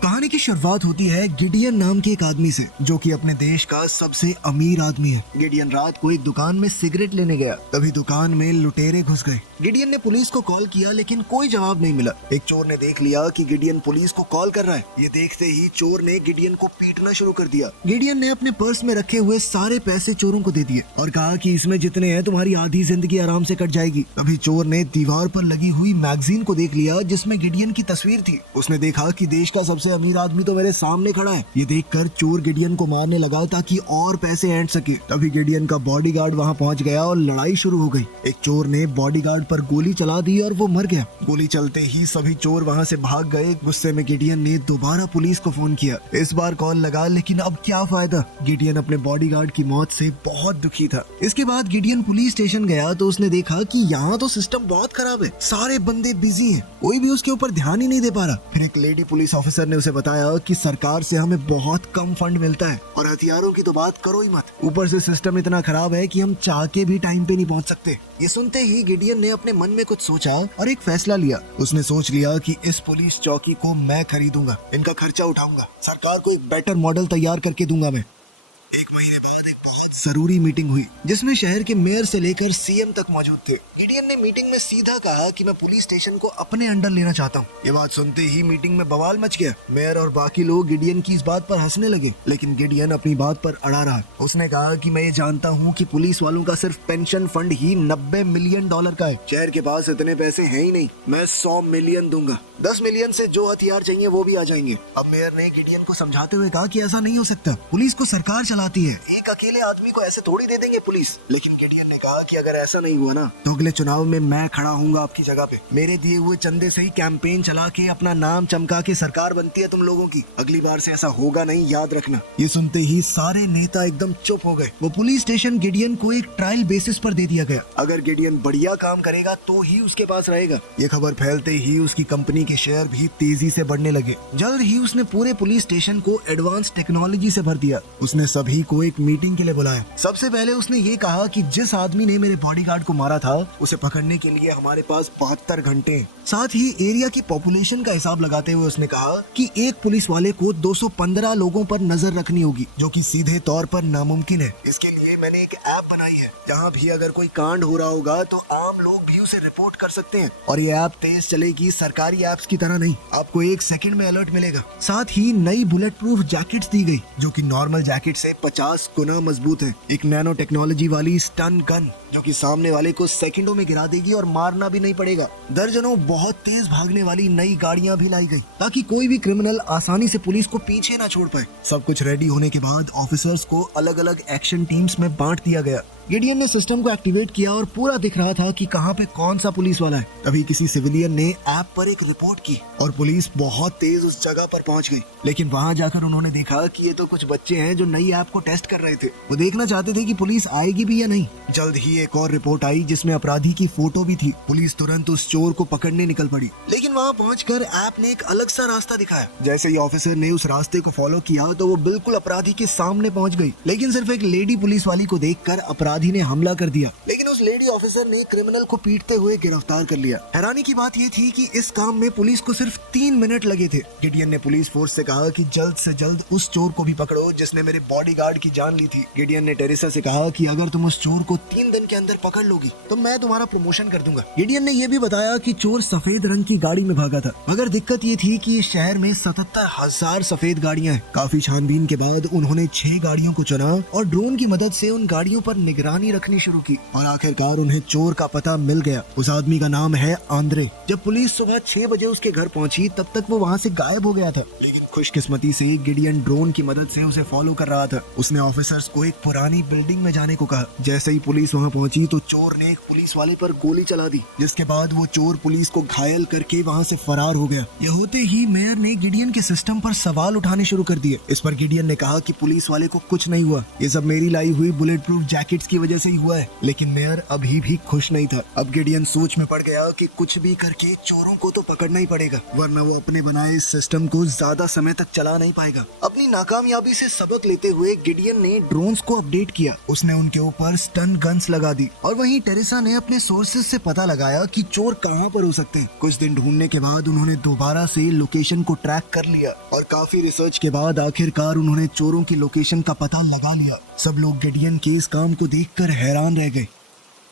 कहानी की शुरुआत होती है गिडियन नाम के एक आदमी से, जो कि अपने देश का सबसे अमीर आदमी है। गिडियन रात को एक दुकान में सिगरेट लेने गया, तभी दुकान में लुटेरे घुस गए। गिडियन ने पुलिस को कॉल किया लेकिन कोई जवाब नहीं मिला। एक चोर ने देख लिया कि गिडियन पुलिस को कॉल कर रहा है। ये देखते ही चोर ने गिडियन को पीटना शुरू कर दिया। गिडियन ने अपने पर्स में रखे हुए सारे पैसे चोरों को दे दिए और कहा कि इसमें जितने हैं तुम्हारी आधी जिंदगी आराम से कट जाएगी। तभी चोर ने दीवार पर लगी हुई मैगजीन को देख लिया जिसमें गिडियन की तस्वीर थी। उसने देखा कि देश का सबसे अमीर आदमी तो मेरे सामने खड़ा है। ये देखकर चोर गिडियन को मारने लगा ताकि और पैसे ऐंठ सके। तभी गिडियन का बॉडीगार्ड वहां पहुंच गया और लड़ाई शुरू हो गई। एक चोर ने बॉडीगार्ड पर गोली चला दी और वो मर गया। गोली चलते ही सभी चोर वहां से भाग गए। गुस्से में गिडियन ने दोबारा पुलिस को फोन किया। इस बार कॉल लगा लेकिन अब क्या फायदा। गिडियन अपने बॉडीगार्ड की मौत से बहुत दुखी था। इसके बाद गिडियन पुलिस स्टेशन गया तो उसने देखा कि यहाँ तो सिस्टम बहुत खराब है, सारे बंदे बिजी हैं, कोई भी उसके ऊपर ध्यान ही नहीं दे पा रहा। फिर एक लेडी पुलिस ऑफिसर ने उसे बताया कि सरकार से हमें बहुत कम फंड मिलता है और हथियारों की तो बात करो ही मत। ऊपर से सिस्टम इतना खराब है कि हम चाह के भी टाइम पे नहीं पहुंच सकते। ये सुनते ही गिडियन ने अपने मन में कुछ सोचा और एक फैसला लिया। उसने सोच लिया कि इस पुलिस चौकी को मैं खरीदूंगा, इनका खर्चा उठाऊंगा, सरकार को एक बेटर मॉडल तैयार करके दूंगा मैं। एक महीने बाद एक बहुत जरूरी मीटिंग हुई जिसमें शहर के मेयर से लेकर सीएम तक मौजूद थे। गिडियन ने मीटिंग में सीधा कहा कि मैं पुलिस स्टेशन को अपने अंडर लेना चाहता हूँ। ये बात सुनते ही मीटिंग में बवाल मच गया। मेयर और बाकी लोग गिडियन की इस बात पर हंसने लगे, लेकिन गिडियन अपनी बात पर अड़ा रहा। उसने कहा कि मैं ये जानता हूँ कि पुलिस वालों का सिर्फ पेंशन फंड ही 90 मिलियन डॉलर का है। शहर के पास इतने पैसे हैं ही नहीं। मैं 100 मिलियन दूंगा, 10 मिलियन से जो हथियार चाहिए वो भी आ जाएंगे। अब मेयर ने गिडियन को समझाते हुए कहा कि ऐसा नहीं हो सकता, पुलिस को सरकार चलाती है, एक अकेले आदमी को ऐसे थोड़ी दे देंगे पुलिस। लेकिन गिडियन ने कहा कि अगर ऐसा नहीं हुआ ना तो अगले चुनाव में मैं खड़ा हूँगा आपकी जगह पे। मेरे दिए हुए चंदे से ही कैंपेन चला के अपना नाम चमका के सरकार बनती है तुम लोगों की। अगली बार से ऐसा होगा नहीं, याद रखना। ये सुनते ही सारे नेता एकदम चुप हो गए। वो पुलिस स्टेशन गिडियन को एक ट्रायल बेसिस पर दे दिया गया। अगर गिडियन बढ़िया काम करेगा तो ही उसके पास रहेगा। ये खबर फैलते ही उसकी कंपनी के शेयर भी तेजी से बढ़ने लगे। जल्द ही उसने पूरे पुलिस स्टेशन को एडवांस टेक्नोलॉजी से भर दिया। उसने सभी को एक मीटिंग के लिए बुलाया। सबसे पहले उसने ये कहा कि जिस आदमी ने मेरे बॉडीगार्ड को मारा था उसे पकड़ने के लिए हमारे पास 72 घंटे हैं। साथ ही एरिया की पॉपुलेशन का हिसाब लगाते हुए उसने कहा कि एक पुलिस वाले को 215 लोगों पर नजर रखनी होगी, जो कि सीधे तौर पर नामुमकिन है। इसके लिए मैंने एक ऐप बनाई है जहाँ भी अगर कोई कांड हो रहा होगा तो आम लोग भी उसे रिपोर्ट कर सकते हैं और ये ऐप तेज चलेगी, सरकारी ऐप्स की तरह नहीं। आपको 1 सेकंड में अलर्ट मिलेगा। साथ ही नई बुलेट प्रूफ जैकेट्स दी गई जो कि नॉर्मल जैकेट से 50 गुना मजबूत है। एक नैनो टेक्नोलॉजी वाली स्टन गन जो कि सामने वाले को सेकंडों में गिरा देगी और मारना भी नहीं पड़ेगा। दर्जनों बहुत तेज भागने वाली नई गाड़ियां भी लाई गई ताकि कोई भी क्रिमिनल आसानी से पुलिस को पीछे ना छोड़ पाए। सब कुछ रेडी होने के बाद ऑफिसर्स को अलग अलग एक्शन टीम्स में बांट दिया गया। गिडियन ने सिस्टम को एक्टिवेट किया और पूरा दिख रहा था कि कहां पे कौन सा पुलिस वाला है। तभी किसी सिविलियन ने ऐप पर एक रिपोर्ट की और पुलिस बहुत तेज उस जगह पर पहुंच गई। लेकिन वहां जाकर उन्होंने देखा कि ये तो कुछ बच्चे हैं जो नई ऐप को टेस्ट कर रहे थे। वो देखना चाहते थे कि पुलिस आएगी भी या नहीं। जल्द ही एक और रिपोर्ट आई जिसमें अपराधी की फोटो भी थी। पुलिस तुरंत उस चोर को पकड़ने निकल पड़ी, लेकिन वहां पहुंचकर ऐप ने एक अलग सा रास्ता दिखाया। जैसे ही ऑफिसर ने उस रास्ते को फॉलो किया तो वो बिल्कुल अपराधी के सामने पहुंच गई। लेकिन सिर्फ एक लेडी पुलिस वाली को देखकर अपराधी ने हमला कर दिया, लेकिन उस लेडी ऑफिसर ने क्रिमिनल को पीटते हुए गिरफ्तार कर लिया। हैरानी की बात ये थी कि इस काम में पुलिस को सिर्फ 3 मिनट लगे थे। गिडियन ने पुलिस फोर्स से कहा कि जल्द से जल्द उस चोर को भी पकड़ो जिसने मेरे बॉडीगार्ड की जान ली थी। गिडियन ने टेरेसा से कहा कि अगर तुम उस चोर को 3 दिन के अंदर पकड़ लोगी तो मैं तुम्हारा प्रमोशन कर दूंगा। गिडियन ने यह भी बताया कि चोर सफेद रंग की गाड़ी में भागा था, मगर दिक्कत ये थी कि इस शहर में 77,000 सफेद गाड़ियां हैं। काफी छानबीन के बाद उन्होंने 6 गाड़ियों को चुना और ड्रोन की मदद से उन गाड़ियों पर निगरानी रखनी शुरू की और आखिरकार उन्हें चोर का पता मिल गया। उस आदमी का नाम है आंद्रे। जब पुलिस सुबह 6 बजे उसके घर पहुंची तब तक वो वहां से गायब हो गया था, लेकिन खुशकिस्मती से गिडियन ड्रोन की मदद से उसे फॉलो कर रहा था। उसने ऑफिसर्स को एक पुरानी बिल्डिंग में जाने को कहा। जैसे ही पुलिस वहां पहुंची तो चोर ने एक पुलिस वाले पर गोली चला दी, जिसके बाद वो चोर पुलिस को घायल करके वहां से फरार हो गया। यह होते ही मेयर ने गिडियन के सिस्टम पर सवाल उठाने शुरू कर दिए। इस पर गिडियन ने कहा कि पुलिस वाले को कुछ नहीं हुआ, ये सब मेरी लाई हुई बुलेट प्रूफ जैकेट्स की वजह से ही हुआ है। लेकिन मेयर अभी भी खुश नहीं था। अब गिडियन सोच में पड़ गया कि कुछ भी करके चोरों को तो पकड़ना ही पड़ेगा, वरना वो अपने बनाए इस सिस्टम को ज्यादा समय समय तक चला नहीं पाएगा। अपनी नाकामयाबी से सबक लेते हुए गिडियन ने ड्रोन्स को अपडेट किया। उसने उनके ऊपर स्टन गन्स लगा दी और वहीं टेरेसा ने अपने सोर्सेज से पता लगाया कि चोर कहां पर हो सकते हैं। कुछ दिन ढूंढने के बाद उन्होंने दोबारा से लोकेशन को ट्रैक कर लिया और काफी रिसर्च के बाद आखिरकार उन्होंने चोरों की लोकेशन का पता लगा लिया। सब लोग गिडियन के इस काम को देखकर हैरान रह गए।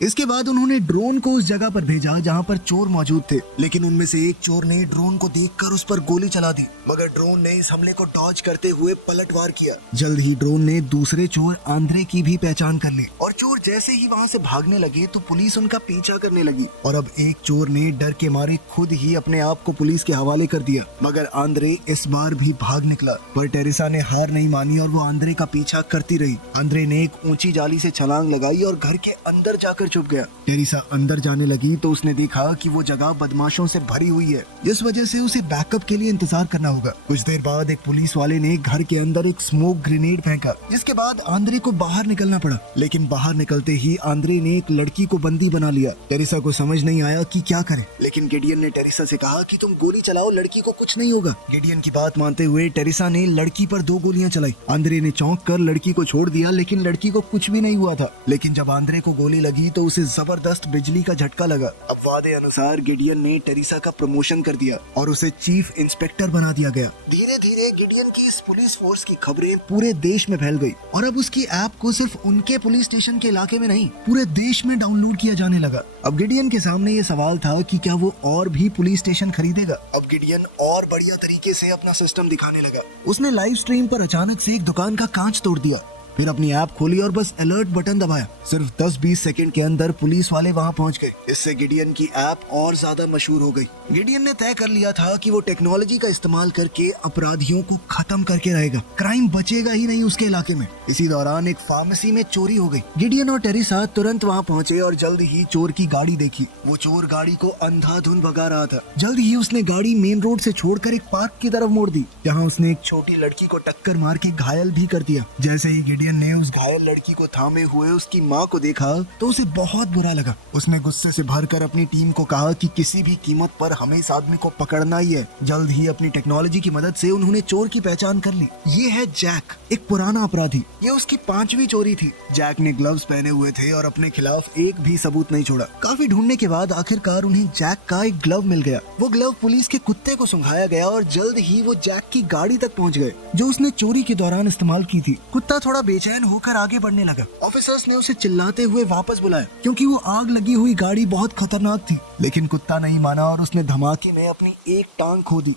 इसके बाद उन्होंने ड्रोन को उस जगह पर भेजा जहां पर चोर मौजूद थे, लेकिन उनमें से एक चोर ने ड्रोन को देखकर उस पर गोली चला दी, मगर ड्रोन ने इस हमले को डॉज करते हुए पलटवार किया। जल्द ही ड्रोन ने दूसरे चोर आंद्रे की भी पहचान कर ली और चोर जैसे ही वहां से भागने लगे तो पुलिस उनका पीछा करने लगी और अब एक चोर ने डर के मारे खुद ही अपने आप को पुलिस के हवाले कर दिया, मगर आंद्रे इस बार भी भाग निकला। पर टेरेसा ने हार नहीं मानी और वो आंद्रे का पीछा करती रही। आंद्रे ने एक ऊंची जाली से छलांग लगाई और घर के अंदर जाकर छुप गया। टेरेसा अंदर जाने लगी तो उसने देखा कि वो जगह बदमाशों से भरी हुई है, जिस वजह से उसे बैकअप के लिए इंतजार करना होगा। कुछ देर बाद एक पुलिस वाले ने घर के अंदर एक स्मोक ग्रेनेड फेंका, जिसके बाद आंद्रे को बाहर निकलना पड़ा, लेकिन बाहर निकलते ही आंद्रे ने एक लड़की को बंदी बना लिया। टेरेसा को समझ नहीं आया कि क्या करे, लेकिन गिडियन ने टेरेसा से कहा कि तुम गोली चलाओ, लड़की को कुछ नहीं होगा। गिडियन की बात मानते हुए टेरेसा ने लड़की पर 2 गोलियां चलाई। आंद्रे ने चौंक कर लड़की को छोड़ दिया, लेकिन लड़की को कुछ भी नहीं हुआ था। लेकिन जब आंद्रे को गोली लगी तो उसे जबरदस्त बिजली का झटका लगा। अब वादे अनुसार गिडियन ने टेरेसा का प्रमोशन कर दिया और उसे चीफ इंस्पेक्टर बना दिया गया। धीरे धीरे गिडियन की इस पुलिस फोर्स की खबरें पूरे देश में फैल गई और अब उसकी ऐप को सिर्फ उनके पुलिस स्टेशन के इलाके में नहीं, पूरे देश में डाउनलोड किया जाने लगा। अब गिडियन के सामने ये सवाल था कि क्या वो और भी पुलिस स्टेशन खरीदेगा। अब गिडियन और बढ़िया तरीके से अपना सिस्टम दिखाने लगा। उसने लाइव स्ट्रीम पर अचानक से एक दुकान का कांच तोड़ दिया, फिर अपनी ऐप खोली और बस अलर्ट बटन दबाया। सिर्फ 10-20 सेकंड के अंदर पुलिस वाले वहां पहुंच गए। इससे गिडियन की ऐप और ज्यादा मशहूर हो गई। गिडियन ने तय कर लिया था कि वो टेक्नोलॉजी का इस्तेमाल करके अपराधियों को खत्म करके रहेगा। क्राइम बचेगा ही नहीं उसके इलाके में। इसी दौरान एक फार्मेसी में चोरी हो गई। गिडियन और टेरेसा तुरंत वहां पहुंचे और जल्द ही चोर की गाड़ी देखी। वो चोर गाड़ी को अंधाधुंध भगा रहा था। जल्द ही उसने गाड़ी मेन रोड से छोड़कर एक पार्क की तरफ मोड़ दी, जहाँ उसने एक छोटी लड़की को टक्कर मार के घायल भी कर दिया। जैसे ही गिडियन ने उस घायल लड़की को थामे हुए उसकी माँ को देखा तो उसे बहुत बुरा लगा। उसने गुस्से से भरकर अपनी टीम को कहा कि किसी भी कीमत पर हमें इस आदमी को पकड़ना ही है। जल्द ही अपनी टेक्नोलॉजी की मदद से उन्होंने चोर की पहचान कर ली। ये है जैक, एक पुराना अपराधी। ये उसकी 5वीं चोरी थी। जैक ने ग्लव्स पहने हुए थे और अपने खिलाफ एक भी सबूत नहीं छोड़ा। काफी ढूंढने के बाद आखिरकार उन्हें जैक का एक ग्लव मिल गया। वो ग्लव पुलिस के कुत्ते को सुंघाया गया और जल्द ही वो जैक की गाड़ी तक पहुंच गए, जो उसने चोरी के दौरान इस्तेमाल की थी। कुत्ता थोड़ा बेचैन होकर आगे बढ़ने लगा। ऑफिसर्स ने उसे चिल्लाते हुए वापस बुलाया, क्योंकि वो आग लगी हुई गाड़ी बहुत खतरनाक थी। लेकिन कुत्ता नहीं माना और उसने धमाके में अपनी एक टांग खो दी।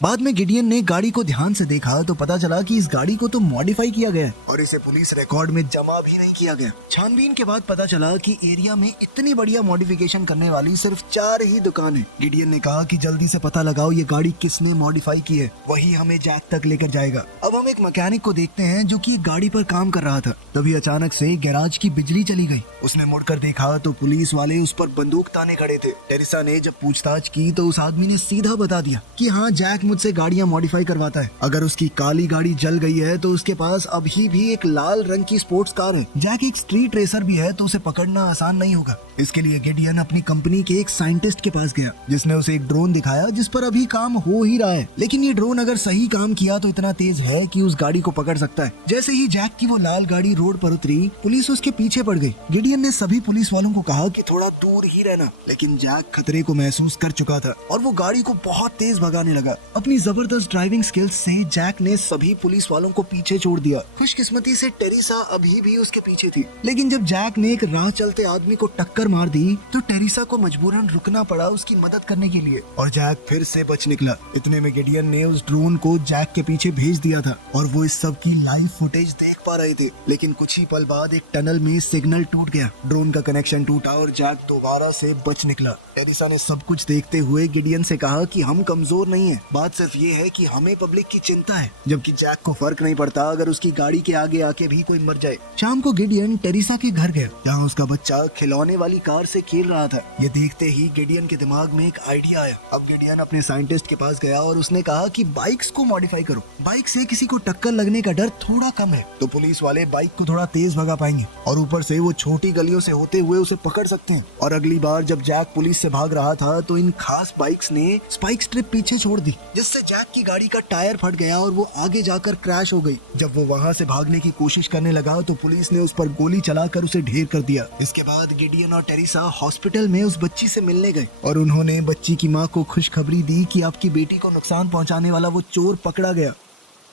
बाद में गिडियन ने गाड़ी को ध्यान से देखा तो पता चला कि इस गाड़ी को तो मॉडिफाई किया गया है और इसे पुलिस रिकॉर्ड में जमा भी नहीं किया गया। छानबीन के बाद पता चला कि एरिया में इतनी बढ़िया मॉडिफिकेशन करने वाली सिर्फ 4 ही दुकान है। गिडियन ने कहा कि जल्दी से पता लगाओ ये गाड़ी किसने मॉडिफाई की है, वही हमें जैक तक लेकर जाएगा। अब हम एक मैकेनिक को देखते हैं जो कि गाड़ी पर काम कर रहा था। तभी अचानक से गैराज की बिजली चली गई। उसने मुड़कर देखा तो पुलिस वाले उस पर बंदूक ताने खड़े थे। टेरेसा ने जब पूछताछ की तो उस आदमी ने सीधा बता दिया कि हाँ, जैक मुझसे गाड़ियां मॉडिफाई करवाता है। अगर उसकी काली गाड़ी जल गई है तो उसके पास अभी भी एक लाल रंग की स्पोर्ट्स कार है। जैक एक स्ट्रीट रेसर भी है तो उसे पकड़ना आसान नहीं होगा। इसके लिए गिडियन अपनी कंपनी के एक साइंटिस्ट के पास गया, जिसने उसे एक ड्रोन दिखाया जिस पर अभी काम हो ही रहा है। लेकिन ये ड्रोन अगर सही काम किया तो इतना तेज है कि उस गाड़ी को पकड़ सकता है। जैसे ही जैक की वो लाल गाड़ी रोड पर उतरी, पुलिस उसके पीछे पड़ गई। गिडियन ने सभी पुलिस वालों को कहा कि थोड़ा दूर ही रहना, लेकिन जैक खतरे को महसूस कर चुका था और वो गाड़ी को बहुत तेज भगाने लगा। अपनी जबरदस्त ड्राइविंग स्किल्स से जैक ने सभी पुलिस वालों को पीछे छोड़ दिया। खुशकिस्मती से टेरेसा अभी भी उसके पीछे थी। लेकिन जब जैक ने एक राह चलते आदमी को टक्कर मार दी तो टेरेसा को मजबूरन रुकना पड़ा उसकी मदद करने के लिए और जैक फिर से बच निकला। इतने में गिडियन ने उस ड्रोन को जैक के पीछे भेज दिया था और वो इस सब की लाइव फुटेज देख पा रहे थे। लेकिन कुछ ही पल बाद एक टनल में सिग्नल टूट गया, ड्रोन का कनेक्शन टूटा और जैक दोबारा से बच निकला। टेरेसा ने सब कुछ देखते हुए गिडियन से कहा कि हम कमजोर नहीं है, बात सिर्फ ये है कि हमें पब्लिक की चिंता है। जबकि जैक को फर्क नहीं पड़ता अगर उसकी गाड़ी के आगे आके भी कोई मर जाए। शाम को गिडियन टेरेसा के घर गया, जहाँ उसका बच्चा खिलौने वाली कार से खेल रहा था। ये देखते ही गिडियन के दिमाग में एक आइडिया आया। अब गिडियन अपने साइंटिस्ट के पास गया और उसने कहा कि बाइक्स को मॉडिफाई करो। बाइक से किसी को टक्कर लगने का डर थोड़ा कम है, तो पुलिस वाले बाइक को थोड़ा तेज भगा पाएंगे और ऊपर से वो छोटी गलियों से होते हुए उसे पकड़ सकते हैं और अगली बार जब जैक पुलिस से भाग रहा था तो इन खास बाइक्स ने स्पाइक स्ट्रिप पीछे छोड़ दी, जिससे जैक की गाड़ी का टायर फट गया और वो आगे जाकर क्रैश हो गई। जब वो वहाँ से भागने की कोशिश करने लगा तो पुलिस ने उस पर गोली चलाकर उसे ढेर कर दिया। इसके बाद गिडियन और टेरिसा हॉस्पिटल में उस बच्ची से मिलने गए और उन्होंने बच्ची की माँ को खुशखबरी दी कि आपकी बेटी को नुकसान पहुँचाने वाला वो चोर पकड़ा गया।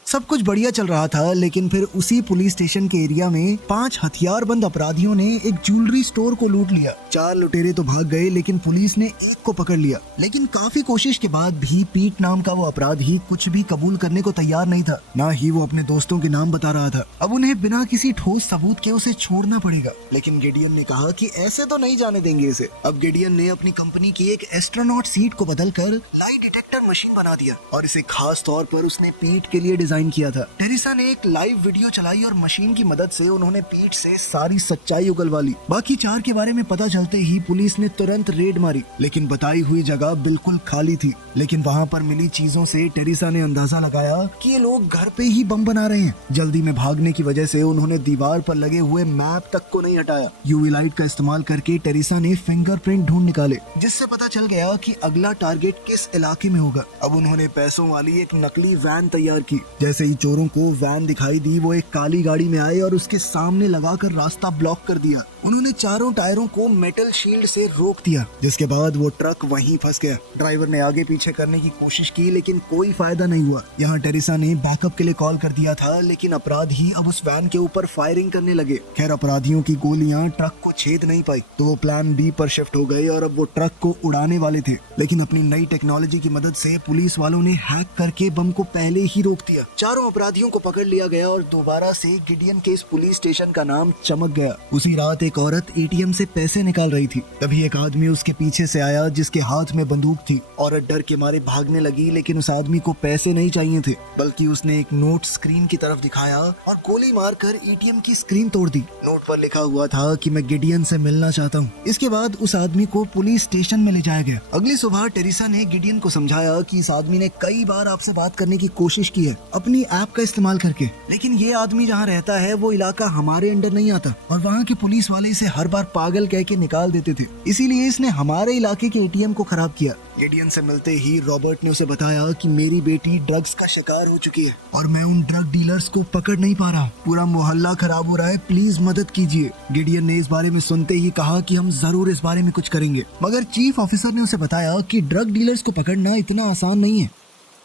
सब कुछ बढ़िया चल रहा था, लेकिन फिर उसी पुलिस स्टेशन के एरिया में 5 हथियारबंद अपराधियों ने एक ज्वेलरी स्टोर को लूट लिया। 4 लुटेरे तो भाग गए, लेकिन पुलिस ने एक को पकड़ लिया। लेकिन काफी कोशिश के बाद भी पीट नाम का वो अपराधी कुछ भी कबूल करने को तैयार नहीं था, ना ही वो अपने दोस्तों के नाम बता रहा था। अब उन्हें बिना किसी ठोस सबूत के उसे छोड़ना पड़ेगा। लेकिन गिडियन ने कहा कि ऐसे तो नहीं जाने देंगे इसे। अब गिडियन ने अपनी कंपनी की एक एस्ट्रोनॉट सीट को बदलकर लाई डिटेक्टर मशीन बना दिया और इसे खास तौर पर उसने पीट के लिए डिजाइन किया था। टेरिसा ने एक लाइव वीडियो चलाई और मशीन की मदद से उन्होंने पीठ से सारी सच्चाई उगलवा ली। बाकी 4 के बारे में पता चलते ही पुलिस ने तुरंत रेड मारी, लेकिन बताई हुई जगह बिल्कुल खाली थी। लेकिन वहाँ पर मिली चीजों से टेरिसा ने अंदाजा लगाया कि ये लोग घर पे ही बम बना रहे हैं। जल्दी में भागने की वजह से उन्होंने दीवार पर लगे हुए मैप तक को नहीं हटाया। यूवी लाइट का इस्तेमाल करके टेरिसा ने फिंगरप्रिंट ढूंढ निकाले, जिससे पता चल गया कि अगला टारगेट किस इलाके में होगा। अब उन्होंने पैसों वाली एक नकली वैन तैयार की। जैसे ही चोरों को वैन दिखाई दी, वो एक काली गाड़ी में आए और उसके सामने लगाकर रास्ता ब्लॉक कर दिया। उन्होंने चारों टायरों को मेटल शील्ड से रोक दिया, जिसके बाद वो ट्रक वहीं फंस गया। ड्राइवर ने आगे पीछे करने की कोशिश की, लेकिन कोई फायदा नहीं हुआ। यहाँ टेरिसा ने बैकअप के लिए कॉल कर दिया था, लेकिन अपराधी अब उस वैन के ऊपर फायरिंग करने लगे। खैर, अपराधियों की गोलियां ट्रक को छेद नहीं पाई, तो वो प्लान बी पर शिफ्ट हो गए और अब वो ट्रक को उड़ाने वाले थे। लेकिन अपनी नई टेक्नोलॉजी की मदद से पुलिस वालों ने हैक करके बम को पहले ही रोक दिया। चारों अपराधियों को पकड़ लिया गया और दोबारा से गिडियन के इस पुलिस स्टेशन का नाम चमक गया। उसी रात एक औरत एटीएम से पैसे निकाल रही थी, तभी एक आदमी उसके पीछे से आया जिसके हाथ में बंदूक थी। औरत डर के मारे भागने लगी, लेकिन उस आदमी को पैसे नहीं चाहिए थे, बल्कि उसने एक नोट स्क्रीन की तरफ दिखाया और गोली मारकर एटीएम की स्क्रीन तोड़ दी। नोट पर लिखा हुआ था कि मैं गिडियन से मिलना चाहता हूँ। इसके बाद उस आदमी को पुलिस स्टेशन में ले जाया गया। अगली सुबह टेरिसा ने गिडियन को समझाया कि इस आदमी ने कई बार आपसे बात करने की कोशिश की है अपनी ऐप का इस्तेमाल करके, लेकिन ये आदमी जहाँ रहता है वो इलाका हमारे अंडर नहीं आता और वहाँ के पुलिस वाले इसे हर बार पागल कह के निकाल देते थे, इसीलिए इसने हमारे इलाके के एटीएम को खराब किया। गिडियन से मिलते ही रॉबर्ट ने उसे बताया कि मेरी बेटी ड्रग्स का शिकार हो चुकी है और मैं उन ड्रग डीलर्स को पकड़ नहीं पा रहा। पूरा मोहल्ला खराब हो रहा है, प्लीज मदद कीजिए। गिडियन ने इस बारे में सुनते ही कहा कि हम जरूर इस बारे में कुछ करेंगे, मगर चीफ ऑफिसर ने उसे बताया कि ड्रग डीलर्स को पकड़ना इतना आसान नहीं है।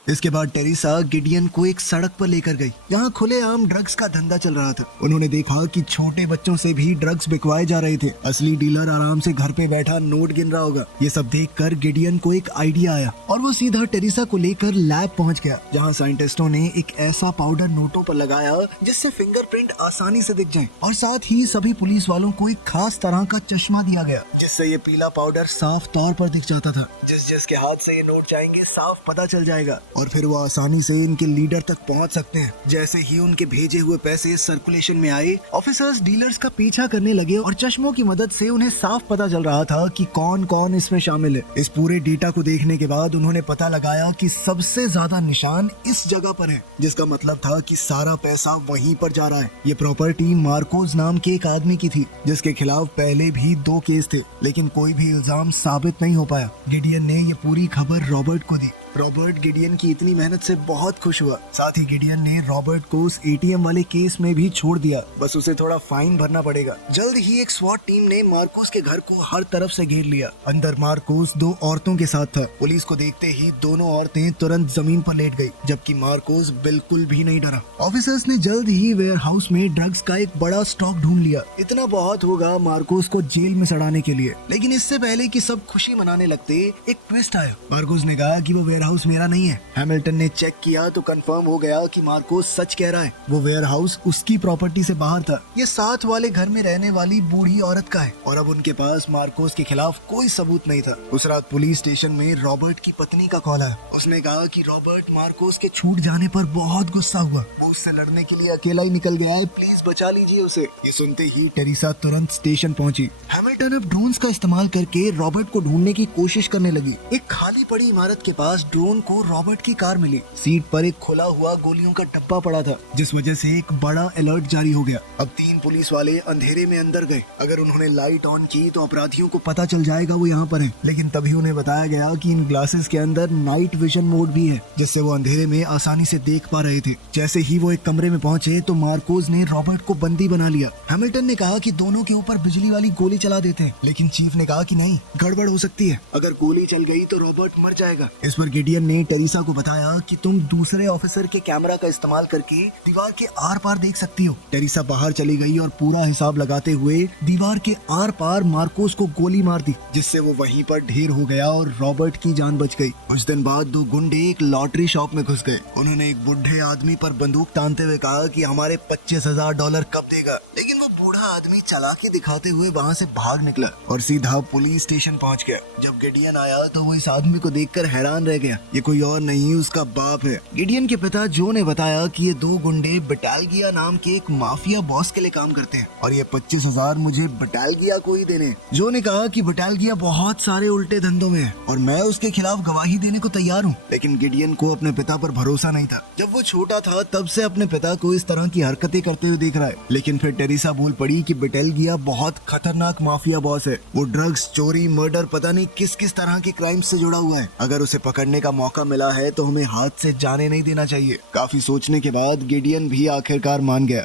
इसके बाद टेरिसा गिडियन को एक सड़क पर लेकर गई, जहाँ खुलेआम ड्रग्स का धंधा चल रहा था। उन्होंने देखा कि छोटे बच्चों से भी ड्रग्स बिकवाए जा रहे थे। असली डीलर आराम से घर पे बैठा नोट गिन रहा होगा। ये सब देखकर गिडियन को एक आइडिया आया और वो सीधा टेरिसा को लेकर लैब पहुंच गया, जहाँ साइंटिस्टों ने एक ऐसा पाउडर नोटों पर लगाया जिससे फिंगरप्रिंट आसानी से दिख जाए, और साथ ही सभी पुलिस वालों को एक खास तरह का चश्मा दिया गया, जिससे ये पीला पाउडर साफ तौर पर दिख जाता था। जिसके हाथ से ये नोट जाएंगे साफ पता चल जाएगा और फिर वो आसानी से इनके लीडर तक पहुंच सकते हैं। जैसे ही उनके भेजे हुए पैसे सर्कुलेशन में आए, ऑफिसर्स डीलर्स का पीछा करने लगे और चश्मों की मदद से उन्हें साफ पता चल रहा था कि कौन कौन इसमें शामिल है। इस पूरे डेटा को देखने के बाद उन्होंने पता लगाया कि सबसे ज्यादा निशान इस जगह पर है, जिसका मतलब था कि सारा पैसा वहीं पर जा रहा है। ये प्रॉपर्टी मार्कोस नाम के एक आदमी की थी, जिसके खिलाफ पहले भी 2 केस थे, लेकिन कोई भी इल्जाम साबित नहीं हो पाया। गिडियन ने ये पूरी खबर रॉबर्ट को दी। रॉबर्ट गिडियन की इतनी मेहनत से बहुत खुश हुआ। साथ ही गिडियन ने रॉबर्ट को उस एटीएम वाले केस में भी छोड़ दिया, बस उसे थोड़ा फाइन भरना पड़ेगा। जल्द ही एक स्वॉट टीम ने मार्कोस के घर को हर तरफ से घेर लिया। अंदर मार्कोस 2 औरतों के साथ था। पुलिस को देखते ही दोनों औरतें तुरंत जमीन पर लेट गई, जबकि मार्कोस बिल्कुल भी नहीं डरा। ऑफिसर्स ने जल्द ही वेयर हाउस में ड्रग्स का एक बड़ा स्टॉक ढूंढ लिया। इतना बहुत होगा मार्कोस को जेल में सड़ाने के लिए। लेकिन इससे पहले कि सब खुशी मनाने लगते, एक ट्विस्ट आया। मार्कोस ने कहा कि वो वेयर हाउस मेरा नहीं है। हैमिल्टन ने चेक किया तो कंफर्म हो गया कि मार्कोस सच कह रहा है। वो वेयर हाउस उसकी प्रॉपर्टी से बाहर था। ये साथ वाले घर में रहने वाली बूढ़ी औरत का है और अब उनके पास मार्कोस के खिलाफ कोई सबूत नहीं था। उस रात पुलिस स्टेशन में रॉबर्ट की पत्नी का कॉल आया। उसने कहा कि रॉबर्ट मार्कोस के छूट जाने पर बहुत गुस्सा हुआ। वो उससे लड़ने के लिए अकेला ही निकल गया है, प्लीज बचा लीजिए उसे। ये सुनते ही टेरिसा तुरंत स्टेशन पहुंची। हैमिल्टन अब ड्रोन्स का इस्तेमाल करके रॉबर्ट को ढूंढने की कोशिश करने लगी। एक खाली पड़ी इमारत के पास ड्रोन को रॉबर्ट की कार मिली। सीट पर एक खुला हुआ गोलियों का डब्बा पड़ा था, जिस वजह से एक बड़ा अलर्ट जारी हो गया। अब 3 पुलिस वाले अंधेरे में अंदर गए। अगर उन्होंने लाइट ऑन की तो अपराधियों को पता चल जाएगा वो यहाँ पर है। लेकिन तभी उन्हें बताया गया कि इन ग्लासेस के अंदर नाइट विजन मोड भी है, जिससे वो अंधेरे में आसानी से देख पा रहे थे। जैसे ही वो एक कमरे में पहुंचे तो मार्कोस ने रॉबर्ट को बंदी बना लिया। हैमिल्टन ने कहा कि दोनों के ऊपर बिजली वाली गोली चला देते हैं, लेकिन चीफ ने कहा कि नहीं, गड़बड़ हो सकती है। अगर गोली चल गई तो रॉबर्ट मर जाएगा। इस पर गिडियन ने टेरिसा को बताया कि तुम दूसरे ऑफिसर के कैमरा का इस्तेमाल करके दीवार के आर पार देख सकती हो। टेरिसा बाहर चली गई और पूरा हिसाब लगाते हुए दीवार के आर पार मार्कोस को गोली मार दी, जिससे वो वहीं पर ढेर हो गया और रॉबर्ट की जान बच गई। कुछ दिन बाद 2 गुंडे एक लॉटरी शॉप में घुस गए। उन्होंने एक बुढ़े आदमी पर बंदूक तानते हुए कहा कि हमारे $25,000 कब देगा, लेकिन वो बूढ़ा आदमी चालाकी दिखाते हुए वहाँ से भाग निकला और सीधा पुलिस स्टेशन पहुँच गया। जब गिडियन आया तो वो इस आदमी को देखकर हैरान रह गया। ये कोई और नहीं, उसका बाप है। गिडियन के पिता जो ने बताया कि ये 2 गुंडे बटालगिया नाम के एक माफिया बॉस के लिए काम करते हैं और ये 25,000 मुझे बटालगिया को ही देने। जो ने कहा कि बटालगिया बहुत सारे उल्टे धंधों में है और मैं उसके खिलाफ गवाही देने को तैयार हूँ। लेकिन गिडियन को अपने पिता पर भरोसा नहीं था। जब वो छोटा था तब से अपने पिता को इस तरह की हरकतें करते हुए देख रहा है। लेकिन फिर टेरिसा बोल पड़ी कि बटालगिया बहुत खतरनाक माफिया बॉस है। वो ड्रग्स, चोरी, मर्डर, पता नहीं किस किस तरह के क्राइम से जुड़ा हुआ है। अगर उसे पकड़ने का मौका मिला है तो हमें हाथ से जाने नहीं देना चाहिए। काफी सोचने के बाद गिडियन भी आखिरकार मान गया।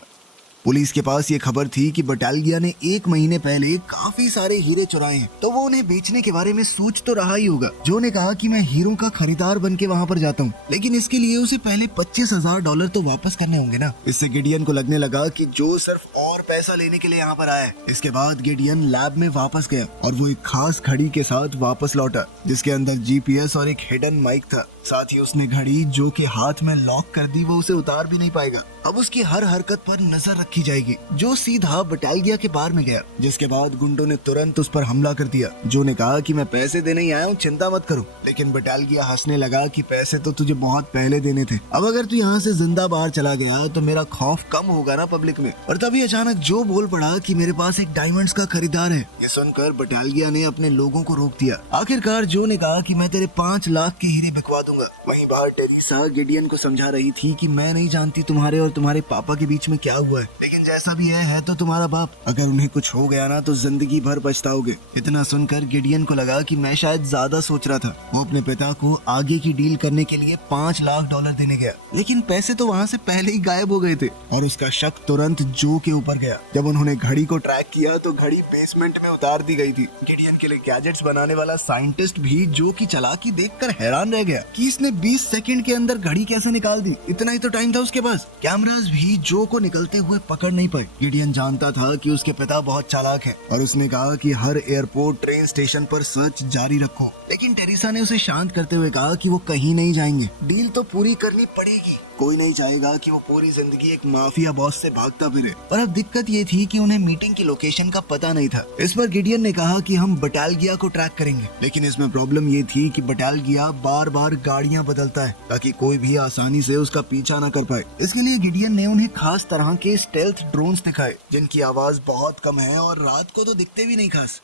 पुलिस के पास ये खबर थी कि बटालगिया ने 1 महीने पहले काफी सारे हीरे चुराए हैं, तो वो उन्हें बेचने के बारे में सोच तो रहा ही होगा। जो ने कहा कि मैं हीरों का खरीदार बन के वहाँ पर जाता हूँ, लेकिन इसके लिए उसे पहले $25,000 तो वापस करने होंगे ना। इससे गिडियन को लगने लगा कि जो सिर्फ और पैसा लेने के लिए यहाँ पर आया है। इसके बाद गिडियन लैब में वापस गया और वो एक खास घड़ी के साथ वापस लौटा, जिसके अंदर GPS और एक हिडन माइक था। साथ ही उसने घड़ी जो के हाथ में लॉक कर दी, वो उसे उतार भी नहीं पाएगा। अब उसकी हर हरकत पर नजर रखी जाएगी। जो सीधा बटालगिया के बार में गया, जिसके बाद गुंडों ने तुरंत उस पर हमला कर दिया। जो ने कहा कि मैं पैसे देने ही आया हूँ, चिंता मत करो। लेकिन बटालगिया हंसने लगा कि पैसे तो तुझे बहुत पहले देने थे। अब अगर तू यहाँ से जिंदा बाहर चला गया तो मेरा खौफ कम होगा ना पब्लिक में। और तभी अचानक जो बोल पड़ा कि मेरे पास एक डायमंड्स का खरीदार है। ये सुनकर बटालगिया ने अपने लोगों को रोक दिया। आखिरकार जो ने कहा कि मैं तेरे 5 लाख के हीरे बिकवा दूंगा। वहीं बाहर टेरिसा गिडियन को समझा रही थी कि मैं नहीं जानती तुम्हारे और तुम्हारे पापा के बीच में क्या हुआ है, लेकिन जैसा भी है तो तुम्हारा बाप। अगर उन्हें कुछ हो गया ना तो जिंदगी भर पछताओगे। इतना सुनकर गिडियन को लगा कि मैं शायद ज्यादा सोच रहा था। वो अपने पिता को आगे की डील करने के लिए $5 लाख देने गया, लेकिन पैसे तो वहाँ से पहले ही गायब हो गए थे और उसका शक तुरंत जो के ऊपर गया। जब उन्होंने घड़ी को ट्रैक किया तो घड़ी बेसमेंट में उतार दी गई थी। गिडियन के लिए गैजेट्स बनाने वाला साइंटिस्ट भी जो की चालाकी देखकर हैरान रह गया कि इसने 20 सेकंड के अंदर घड़ी कैसे निकाल दी। इतना ही तो टाइम था उसके पास। कैमरास भी जो को निकलते हुए पकड़ नहीं पाए। गिडियन जानता था कि उसके पिता बहुत चालाक है और उसने कहा कि हर एयरपोर्ट, ट्रेन स्टेशन पर सर्च जारी रखो। लेकिन टेरिसा ने उसे शांत करते हुए कहा कि वो कहीं नहीं जाएंगे। डील तो पूरी करनी पड़ेगी। कोई नहीं चाहेगा कि वो पूरी जिंदगी एक माफिया बॉस से भागता फिरे। और अब दिक्कत ये थी कि उन्हें मीटिंग की लोकेशन का पता नहीं था। इस पर गिडियन ने कहा कि हम बटालगिया को ट्रैक करेंगे, लेकिन इसमें प्रॉब्लम ये थी कि बटालगिया बार बार गाड़ियां बदलता है ताकि कोई भी आसानी से उसका पीछा न कर पाए। इसके लिए गिडियन ने उन्हें खास तरह के स्टेल्थ ड्रोन्स दिखाए, जिनकी आवाज बहुत कम है और रात को तो दिखते भी नहीं खास।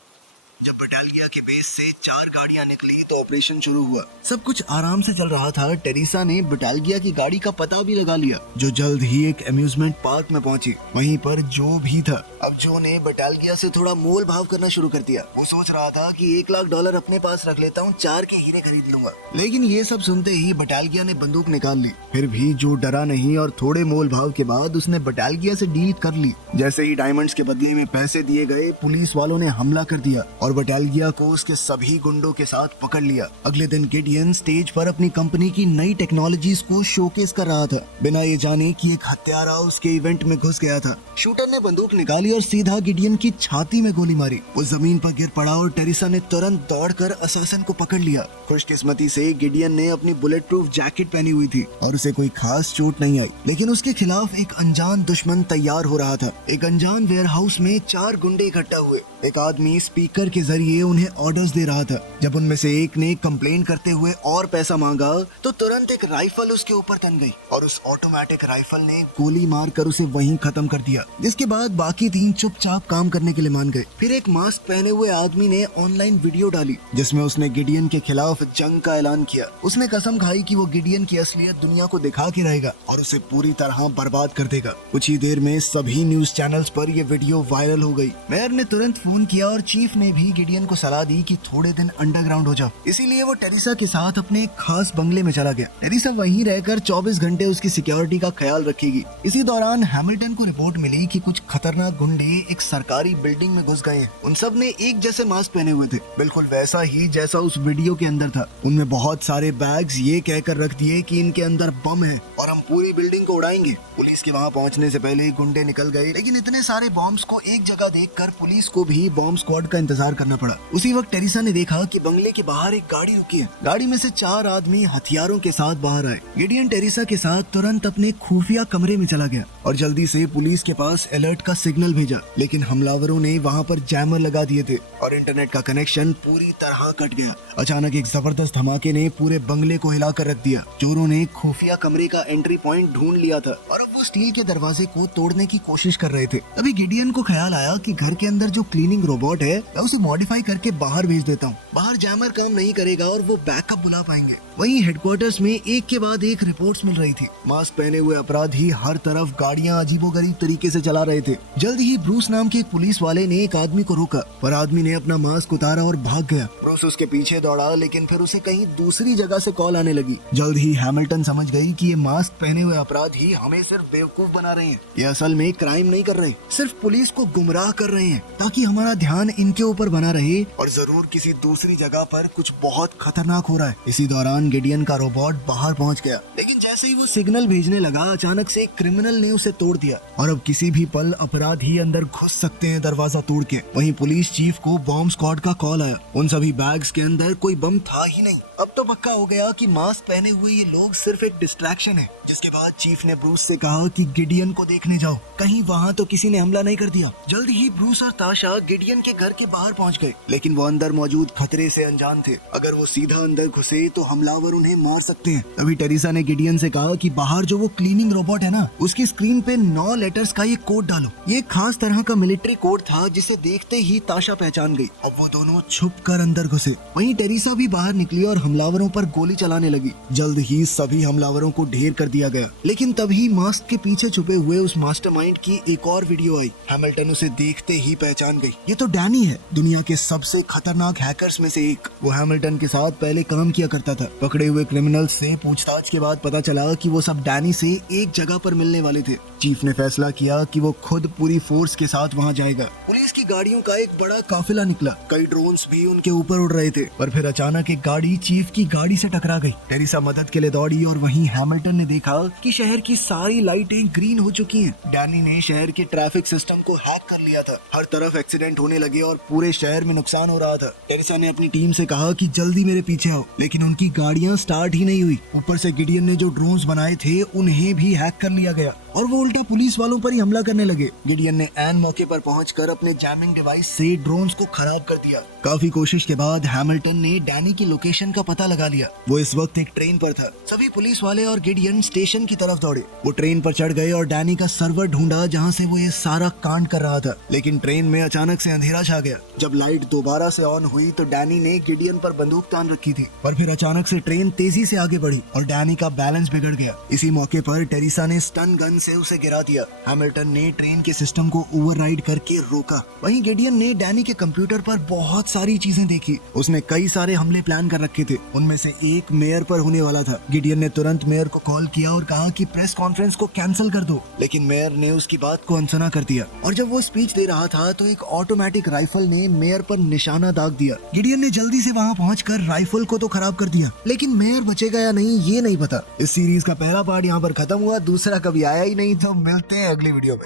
जब बटालगिया के बेस से 4 गाड़ियां निकली तो ऑपरेशन शुरू हुआ। सब कुछ आराम से चल रहा था। टेरिसा ने बटालगिया की गाड़ी का पता भी लगा लिया, जो जल्द ही एक अम्यूजमेंट पार्क में पहुंची। वहीं पर जो भी था। अब जो ने बटालगिया से थोड़ा मोल भाव करना शुरू कर दिया। वो सोच रहा था कि $1 लाख अपने पास रख लेता हूँ, 4 के हीरे खरीद लूंगा। लेकिन ये सब सुनते ही बटालगिया ने बंदूक निकाल ली। फिर भी जो डरा नहीं और थोड़े मोल भाव के बाद उसने बटालगिया से डील कर ली। जैसे ही डायमंड्स के बदले में पैसे दिए गए, पुलिस वालों ने हमला कर दिया और बटालगिया को उसके सभी गुंडों के साथ पकड़ लिया। अगले दिन गिडियन स्टेज पर अपनी कंपनी की नई टेक्नोलॉजीज को शोकेस कर रहा था, बिना ये जाने कि एक हत्यारा उसके इवेंट में घुस गया था। शूटर ने बंदूक निकाली और सीधा गिडियन की छाती में गोली मारी। वो जमीन पर गिर पड़ा और टेरिसा ने तुरंत दौड़कर असैसिन को पकड़ लिया। खुशकिस्मती से गिडियन ने अपनी बुलेट प्रूफ जैकेट पहनी हुई थी और उसे कोई खास चोट नहीं आई, लेकिन उसके खिलाफ एक अनजान दुश्मन तैयार हो रहा था। एक अनजान वेयरहाउस में 4 गुंडे इकट्ठा हुए। एक आदमी स्पीकर के जरिए उन्हें ऑर्डर्स दे रहा था। जब उनमें से एक ने कंप्लेन करते हुए और पैसा मांगा तो तुरंत एक राइफल उसके ऊपर तन गई और उस ऑटोमेटिक राइफल ने गोली मारकर उसे वहीं खत्म कर दिया। जिसके बाद बाकी 3 चुपचाप काम करने के लिए मान गए। फिर एक मास्क पहने हुए आदमी ने ऑनलाइन वीडियो डाली जिसमें उसने गिडियन के खिलाफ जंग का ऐलान किया। उसने कसम खाई कि वो गिडियन की असलियत दुनिया को दिखा के रहेगा और उसे पूरी तरह बर्बाद कर देगा। कुछ ही देर में सभी न्यूज चैनल्स पर ये वीडियो वायरल हो गई। मेयर ने तुरंत फोन किया और चीफ ने भी गिडियन को सलाह दी कि थोड़े दिन अंडरग्राउंड हो जाओ। इसीलिए वो टेरिसा के साथ अपने एक खास बंगले में चला गया। टेरिसा वहीं रहकर 24 घंटे उसकी सिक्योरिटी का ख्याल रखेगी। इसी दौरान हैमिल्टन को रिपोर्ट मिली कि कुछ खतरनाक गुंडे एक सरकारी बिल्डिंग में घुस गए हैं। उन सब ने एक जैसे मास्क पहने हुए थे, बिल्कुल वैसा ही जैसा उस वीडियो के अंदर था। उनमें बहुत सारे बैग्स ये कहकर रख दिए कि इनके अंदर बम है और हम पूरी बिल्डिंग को उड़ाएंगे। पुलिस के वहाँ पहुँचने से पहले गुंडे निकल गए, लेकिन इतने सारे बॉम्ब्स को एक जगह देखकर पुलिस को भी बॉम्ब स्क्वाड का इंतजार करना पड़ा। उसी वक्त टेरिसा ने देखा कि बंगले के बाहर एक गाड़ी रुकी है। गाड़ी में से 4 आदमी हथियारों के साथ बाहर आए। गिडियन टेरिसा के साथ तुरंत अपने खुफिया कमरे में चला गया और जल्दी से पुलिस के पास अलर्ट का सिग्नल भेजा, लेकिन हमलावरों ने वहाँ पर जैमर लगा दिए थे और इंटरनेट का कनेक्शन पूरी तरह कट गया। अचानक एक जबरदस्त धमाके ने पूरे बंगले को हिलाकर रख दिया। चोरों ने खुफिया कमरे का एंट्री पॉइंट ढूंढ लिया था और अब वो स्टील के दरवाजे को तोड़ने की कोशिश कर रहे थे। तभी गिडियन को ख्याल आया कि घर के अंदर जो क्लीनिंग रोबोट है मैं उसे मॉडिफाई करके बाहर भेज देता हूँ। बाहर जैमर काम नहीं करेगा और वो बैकअप बुला पाएंगे। वहीं हेडक्वार्टर्स में एक के बाद एक रिपोर्ट्स मिल रही थी। मास्क पहने हुए अपराधी हर तरफ गाड़ियां अजीबोगरीब तरीके से चला रहे थे। जल्द ही ब्रूस नाम के एक पुलिस वाले ने एक आदमी को रोका, पर आदमी ने अपना मास्क उतारा और भाग गया। ब्रूस उसके पीछे दौड़ा, लेकिन फिर उसे कहीं दूसरी जगह से कॉल आने लगी। जल्द ही हैमिल्टन समझ गई कि ये मास्क पहने हुए अपराधी हमें सिर्फ बेवकूफ बना रहे हैं। ये असल में क्राइम नहीं कर रहे, सिर्फ पुलिस को गुमराह कर रहे हैं ताकि हमारा ध्यान इनके ऊपर बना रहे और जरूर किसी दूसरी जगह पर कुछ बहुत खतरनाक हो रहा है। इसी दौरान गिडियन का रोबोट बाहर पहुंच गया, लेकिन जैसे ही वो सिग्नल भेजने लगा अचानक से एक क्रिमिनल ने उसे तोड़ दिया और अब किसी भी पल अपराधी अंदर घुस सकते हैं दरवाजा तोड़ के। वहीं पुलिस चीफ को बॉम्ब स्क्वाड का कॉल आया। उन सभी बैग्स के अंदर कोई बम था ही नहीं। अब तो पक्का हो गया कि मास्क पहने हुए ये लोग सिर्फ एक डिस्ट्रैक्शन है। जिसके बाद चीफ ने ब्रूस से कहा कि गिडियन को देखने जाओ, कहीं वहाँ तो किसी ने हमला नहीं कर दिया। जल्द ही ब्रूस और ताशा गिडियन के घर के बाहर पहुँच गए, लेकिन वो अंदर मौजूद खतरे से अनजान थे। अगर वो सीधा अंदर घुसे तो हमलावर उन्हें मार सकते हैं। तभी टेरिसा ने गिडियन से कहा कि बाहर जो वो क्लीनिंग रोबोट है ना, उसकी स्क्रीन पे 9 लेटर्स का ये कोड डालो। ये खास तरह का मिलिट्री कोड था जिसे देखते ही ताशा पहचान गई। अब वो दोनों छुप कर अंदर घुसे। वहीं टेरिसा भी बाहर निकली और हमलावरों पर गोली चलाने लगी। जल्द ही सभी हमलावरों को ढेर कर दिया गया, लेकिन तभी मास्क के पीछे छुपे हुए उस मास्टरमाइंड की एक और वीडियो आई। हैमिल्टन उसे देखते ही पहचान गई। ये तो डैनी है, दुनिया के सबसे खतरनाक हैकर्स में से एक। वो हैमिल्टन के साथ पहले काम किया करता था। पकड़े हुए क्रिमिनल्स से पूछताछ के बाद पता चला कि वो सब डैनी से एक जगह पर मिलने वाले थे। चीफ ने फैसला किया कि वो खुद पूरी फोर्स के साथ वहाँ जाएगा। पुलिस की गाड़ियों का एक बड़ा काफिला निकला, कई ड्रोन्स भी उनके ऊपर उड़ रहे थे, पर फिर अचानक एक गाड़ी चीफ की गाड़ी से टकरा गई। टेरिसा मदद के लिए दौड़ी और वहीं हैमिल्टन ने देखा कि शहर की सारी लाइटें ग्रीन हो चुकी हैं। डैनी ने शहर के ट्रैफिक सिस्टम को हैक कर लिया था। हर तरफ एक्सीडेंट होने लगे और पूरे शहर में नुकसान हो रहा था। टेरिसा ने अपनी टीम से कहा कि जल्दी मेरे पीछे आओ, लेकिन उनकी गाड़ियां स्टार्ट ही नहीं हुई। ऊपर से गिडियन ने जो ड्रोन्स बनाए थे उन्हें भी हैक कर लिया गया और वो उल्टा पुलिस वालों पर ही हमला करने लगे। गिडियन ने ऐन मौके पर पहुंचकर अपने जैमिंग डिवाइस से ड्रोन्स को खराब कर दिया। काफी कोशिश के बाद हैमिल्टन ने डैनी की लोकेशन का पता लगा लिया। वो इस वक्त एक ट्रेन पर था। सभी पुलिस वाले और गिडियन स्टेशन की तरफ दौड़े। वो ट्रेन पर चढ़ गए और डैनी का सर्वर ढूंढा जहाँ से वो ये सारा कांड कर रहा था, लेकिन ट्रेन में अचानक से अंधेरा छा गया। जब लाइट दोबारा से ऑन हुई तो डैनी ने गिडियन पर बंदूक तान रखी थी, पर फिर अचानक से ट्रेन तेजी से आगे बढ़ी और डैनी का बैलेंस बिगड़ गया। इसी मौके पर टेरिसा ने स्टन गन से उसे गिरा दिया। हैमिल्टन ने ट्रेन के सिस्टम को ओवरराइड करके रोका। वहीं गिडियन ने डैनी के कंप्यूटर पर बहुत सारी चीजें देखी। उसने कई सारे हमले प्लान कर रखे थे, उनमें से एक मेयर पर होने वाला था। गिडियन ने तुरंत मेयर को कॉल किया और कहा कि प्रेस कॉन्फ्रेंस को कैंसिल कर दो, लेकिन मेयर ने उसकी बात को अनसुना कर दिया और जब वो स्पीच दे रहा था तो एक ऑटोमेटिक राइफल ने मेयर पर निशाना दाग दिया। गिडियन ने जल्दी से वहाँ पहुंचकर राइफल को तो खराब कर दिया, लेकिन मेयर बचेगा या नहीं ये नहीं पता। इस सीरीज का पहला पार्ट यहाँ पर खत्म हुआ, दूसरा कभी आया ही नहीं। तो मिलते हैं अगली वीडियो में।